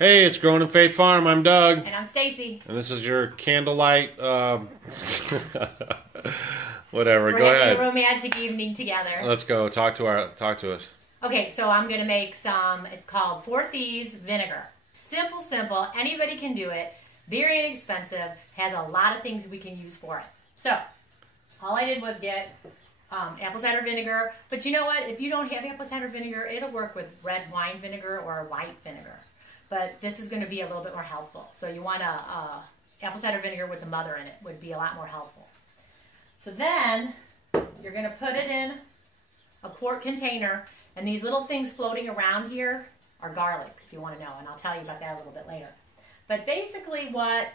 Hey, it's Growing in Faith Farm. I'm Doug. And I'm Stacy. And this is your candlelight, whatever. We're Go having ahead. a romantic evening together. Let's go. Talk to us. Okay, so I'm going to make some, it's called Thieves Vinegar. Simple. Anybody can do it. Very inexpensive. Has a lot of things we can use for it. So, all I did was get apple cider vinegar. But you know what? If you don't have apple cider vinegar, it'll work with red wine vinegar or white vinegar. But this is going to be a little bit more helpful. So you want apple cider vinegar with the mother in it would be a lot more helpful. So then you're going to put it in a quart container, and these little things floating around here are garlic, if you want to know, and I'll tell you about that a little bit later. But basically what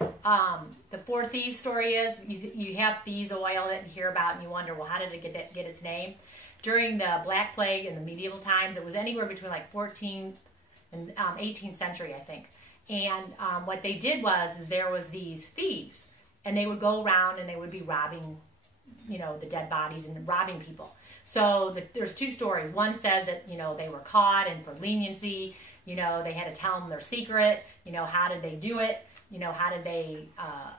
the Four Thieves story is, you have thieves oil that you hear about and you wonder, well, how did it get its name? During the Black Plague in the medieval times, it was anywhere between like 14th and 18th century, I think. And what they did was there was these thieves, and they would go around and they would be robbing, the dead bodies and robbing people. So there's two stories. One said that, they were caught, and for leniency, they had to tell them their secret. How did they do it? How did they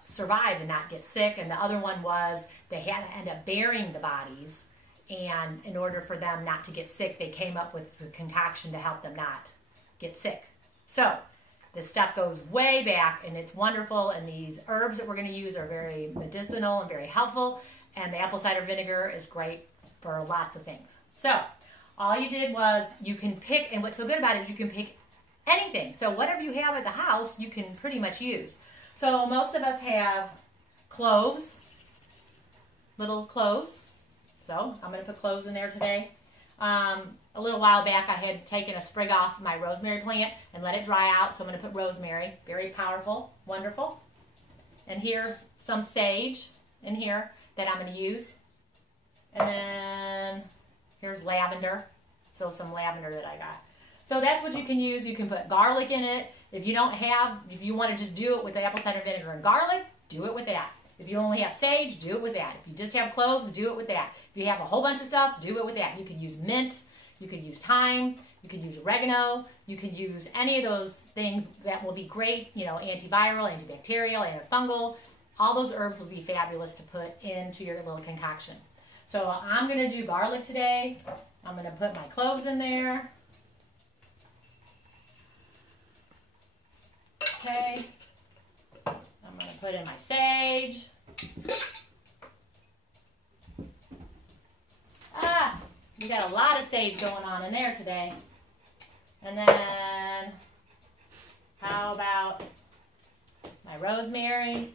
survive and not get sick? And the other one was they had to end up burying the bodies, and in order for them not to get sick, they came up with a concoction to help them not get sick. So this stuff goes way back, and it's wonderful, and these herbs that we're going to use are very medicinal and very helpful, and the apple cider vinegar is great for lots of things. So all you did was you can pick, and what's so good about it is you can pick anything. So whatever you have at the house, you can pretty much use. So most of us have cloves, little cloves. So I'm going to put cloves in there today. A little while back I had taken a sprig off my rosemary plant and let it dry out. So I'm going to put rosemary. Very powerful, wonderful. And here's some sage in here that I'm going to use. And then here's lavender. So some lavender that I got. So that's what you can use. You can put garlic in it. If you want to just do it with the apple cider vinegar and garlic, do it with that. If you only have sage, do it with that. If you just have cloves, do it with that. If you have a whole bunch of stuff, do it with that. You could use mint. You could use thyme. You could use oregano. You could use any of those things that will be great, antiviral, antibacterial, antifungal. All those herbs will be fabulous to put into your little concoction. So I'm going to do garlic today. I'm going to put my cloves in there. Okay. I'm going to put in my sage. We got a lot of sage going on in there today. And then, how about my rosemary?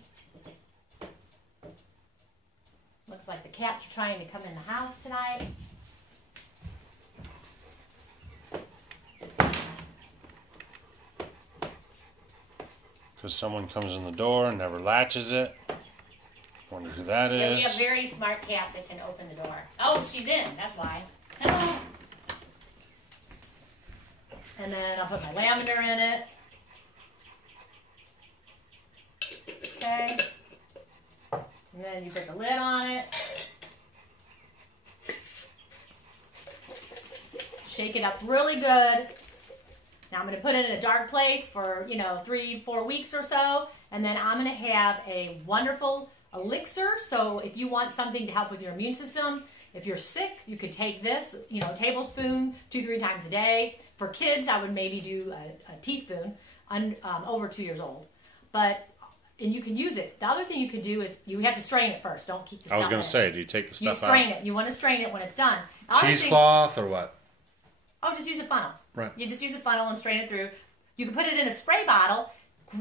Looks like the cats are trying to come in the house tonight. Because someone comes in the door and never latches it. Wonder who that is. Yeah, we have very smart cats that can open the door. Oh, she's in. That's why. Hello. And then I'll put my lavender in it. Okay. And then you put the lid on it. Shake it up really good. Now I'm going to put it in a dark place for, 3-4 weeks or so. And then I'm going to have a wonderful elixir. So if you want something to help with your immune system, if you're sick, you could take this, a tablespoon 2-3 times a day. For kids, I would maybe do a teaspoon over 2 years old. And you can use it. The other thing you could do is you have to strain it first. Don't keep the stuff in. I was going to say, do you take the stuff out? You strain it. You want to strain it when it's done. Cheesecloth or what? Oh, just use a funnel. Right. You just use a funnel and strain it through. You can put it in a spray bottle.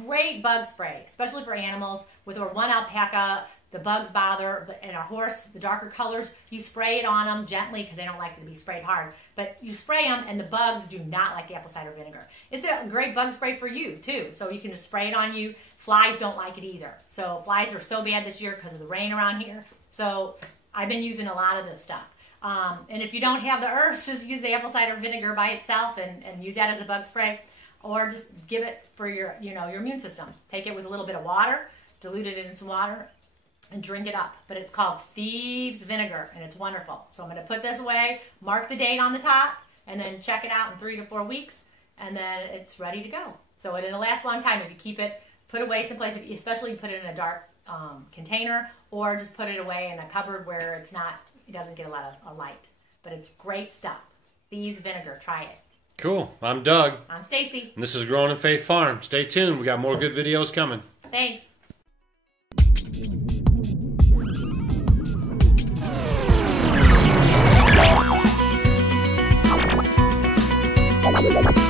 Great bug spray, especially for animals. With our one alpaca, the bugs bother, and a horse, the darker colors, you spray it on them gently because they don't like it to be sprayed hard. But you spray them, and the bugs do not like apple cider vinegar. It's a great bug spray for you, too. So you can just spray it on you. Flies don't like it either. So flies are so bad this year because of the rain around here. So I've been using a lot of this stuff. And if you don't have the herbs, just use the apple cider vinegar by itself and use that as a bug spray. Or just give it for your, your immune system. Take it with a little bit of water, dilute it in some water, and drink it up. But it's called Thieves Vinegar, and it's wonderful. So I'm going to put this away, mark the date on the top, and then check it out in 3 to 4 weeks, and then it's ready to go. So it'll last a long time if you keep it put away someplace, especially put it in a dark container, or just put it away in a cupboard where it doesn't get a lot of light. But it's great stuff. Thieves Vinegar. Try it. Cool. I'm Doug. I'm Stacy. And this is Growing in Faith Farm. Stay tuned. We got more good videos coming. Thanks. Bye.